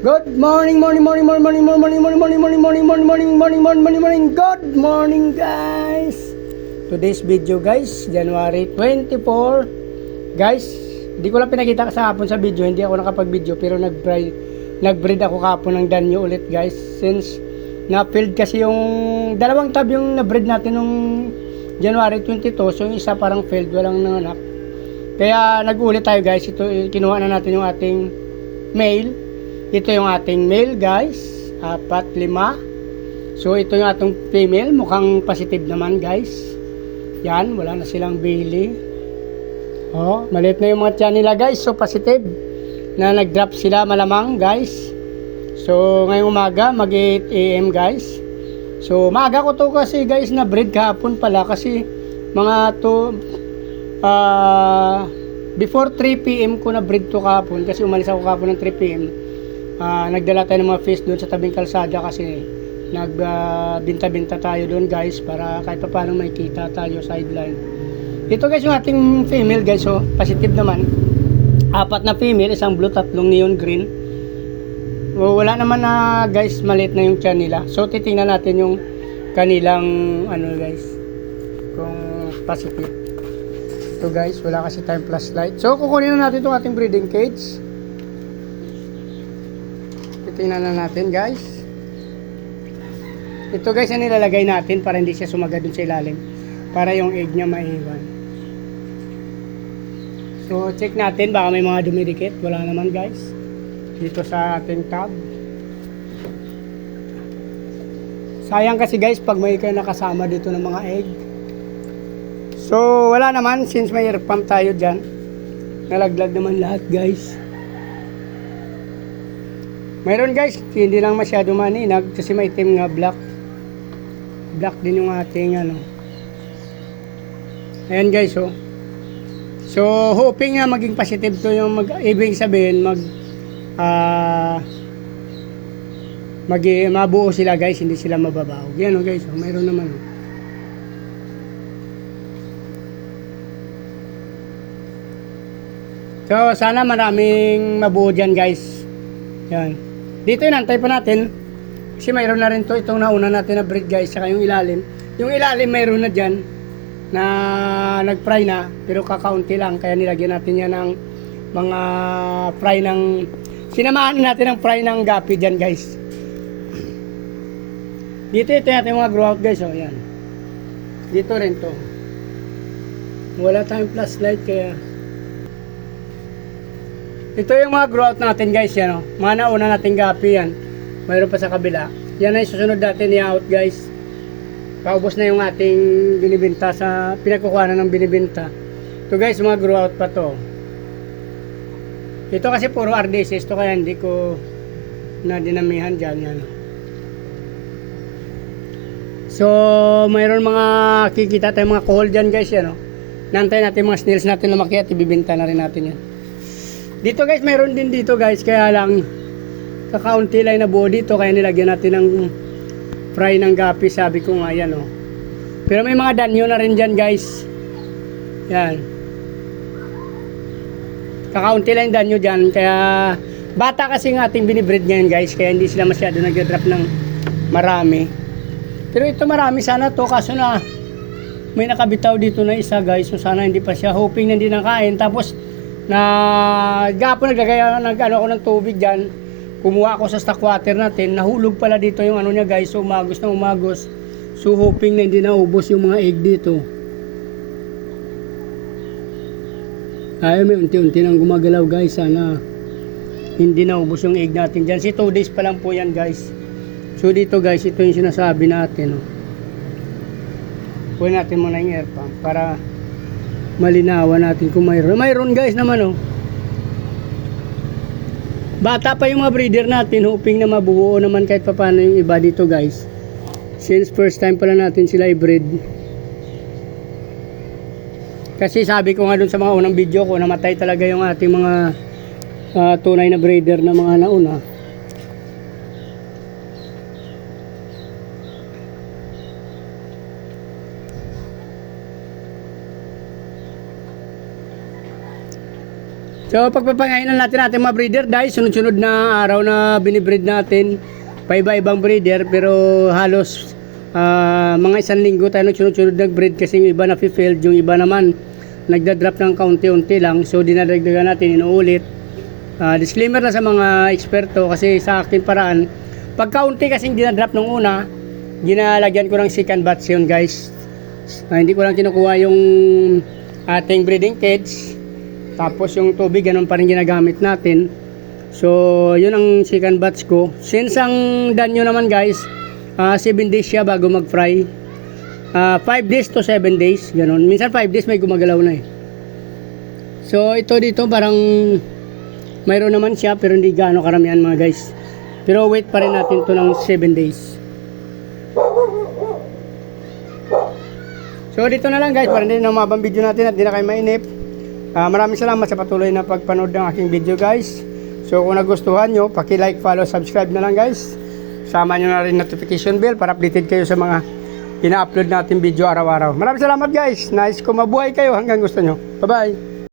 Good morning, morning, morning, morning, morning, morning, morning, morning, morning, morning, morning, morning, morning, morning, morning, morning. Good morning, guys. Today's video, guys, January 24. Guys, hindi ko lang pinakita sa hapon sa video, hindi ako nakapag-video pero nag-breed ako kahapon ng danyo ulit, guys. Since na-filled kasi yung dalawang tab yung na-breed natin nung January 22, so yung isa parang failed, walang nanganak. Kaya nag-ulit tayo, guys. Ito kinuha na natin yung ating male. Ito yung ating male, guys. 4, 5. So ito yung ating female. Mukhang positive naman, guys. Yan, wala na silang Bailey. Oh, maliit na yung mga tiyan nila, guys. So positive na nag-drop sila malamang, guys. So ngayong umaga mag 8 AM, guys. So maaga ko to kasi, guys, na breed kahapon pala kasi mga to before 3 PM ko na breed to kahapon kasi umalis ako kahapon ng 3 PM. Nagdala tayo ng mga fish doon sa tabing kalsada kasi nagbinta-binta tayo doon, guys, para kahit pa paano may kita tayo sideline. Ito, guys, yung ating female, guys. So positive naman, 4 na female, isang blue, 3 neon green. Wala naman na, guys, maliit na yung tiyan nila. So titingnan natin yung kanilang ano, guys, kung positive. Ito, guys, wala kasi tayong flashlight. So kukunin na natin itong ating breeding cage. Tingnan na natin, guys. Ito, guys, ang nilalagay natin para hindi siya sumaga dun sa ilalim, para yung egg niya maiwan. So check natin, baka may mga dumidikit. Wala naman, guys, dito sa ating tab. Sayang kasi, guys, pag may kayo nakasama dito ng mga egg. So wala naman, since may air pump tayo dyan. Nalaglag naman lahat, guys. Mayroon, guys, hindi lang masyado maninag kasi may itim nga black din yung ating ano. Ayan, guys, oh. So hoping nga maging positive to yung ibig sabihin mabuo sila, guys, hindi sila mababaw. Yan, oh, guys, oh, mayroon naman, oh. So sana maraming mabuo dyan, guys. Yan. Dito inantay pa natin kasi mayroon na rin to itong nauna natin na breed, guys, saka yung ilalim. Yung ilalim mayroon na dyan na nag-fry na pero kakaunti lang, kaya nilagyan natin yan ng mga fry ng sinamahan natin ng fry ng gapi dyan, guys. Dito ito natin mga grow out, guys, oh, yan. Dito rin to. Wala tayong flashlight kaya ito yung mga grow out natin, guys, yan, oh. Mga nauna nating gapi yan. Mayroon pa sa kabila. Yan ay susunod natin i-out, guys. Paubos na yung ating binibenta sa pinagkukuhanan ng binibenta. Ito, guys, mga grow out pa to. Ito kasi puro RDSS to kaya hindi ko na dinamihan dyan, yan. So mayroon mga kikita tayong mga kohol dyan, guys, yan, oh. Nantay natin mga snails natin lumaki at ibibenta na rin natin yan. Dito, guys, mayroon din dito, guys, kaya lang kakaunti lang na buo dito kaya nilagyan natin ng fry ng gapi, sabi ko nga, yan, oh. Pero may mga danyo na rin dyan, guys. Yan, kakaunti lang yung danyo dyan, kaya bata kasi ng ating binibreed ngayon, guys, kaya hindi sila masyado nag-drop ng marami. Pero ito marami sana to, kaso na may nakabitaw dito na isa, guys, so sana hindi pa siya, hoping na hindi nakain. Tapos gapon nag-ano ako ng tubig dyan, kumuha ako sa stock water natin, nahulog pala dito yung ano niya, guys. So umagos na umagos, so hoping na hindi naubos yung mga egg dito. Ay, may unti-unti nang gumagalaw, guys, sana hindi naubos yung egg natin dyan. 2 days pa lang po yan, guys. So dito, guys, ito yung sinasabi natin, oh. Punin natin muna yung air pump para malinawan natin kung mayroon, guys, naman, oh. Bata pa yung mga breeder natin, hoping na mabuo naman kahit paano yung iba dito, guys, since first time pala natin sila i-breed. Kasi sabi ko nga dun sa mga unang video ko, namatay talaga yung ating mga tunay na breeder na mga nauna. So pagpapangainan natin ating mga breeder guys, sunod-sunod na araw na binibreed natin pa iba-ibang breeder, pero halos mga isang linggo tayo sunod-sunod nag-breed kasi yung iba na failed, yung iba naman nagda-drop ng kaunti-unti lang, so dinadagdagan natin, inuulit. Disclaimer na sa mga eksperto kasi sa akin paraan, pag kaunti kasing dinadrop nung una, ginalagyan ko ng second batch yun guys. Hindi ko lang kinukuha yung ating breeding cage, tapos yung tubig ganun pa rin ginagamit natin. So yun ang second batch ko. Since ang danyo naman guys, 7 days siya bago mag-fry. 5 days to 7 days ganun. Minsan 5 days may gumagalaw na eh. So ito dito parang mayroon naman siya pero hindi gaano karamihan mga guys. Pero wait pa rin natin to ng 7 days. So dito na lang guys, para hindi na umabang video natin at hindi na kayo mainip. Maraming salamat sa patuloy na pagpanood ng aking video guys. So kung nagustuhan nyo, paki-like, follow, subscribe na lang guys. Sama nyo na rin notification bell para updated kayo sa mga ina-upload natin video araw-araw. Maraming salamat guys. Nice kung mabuhay kayo hanggang gusto nyo. Bye bye.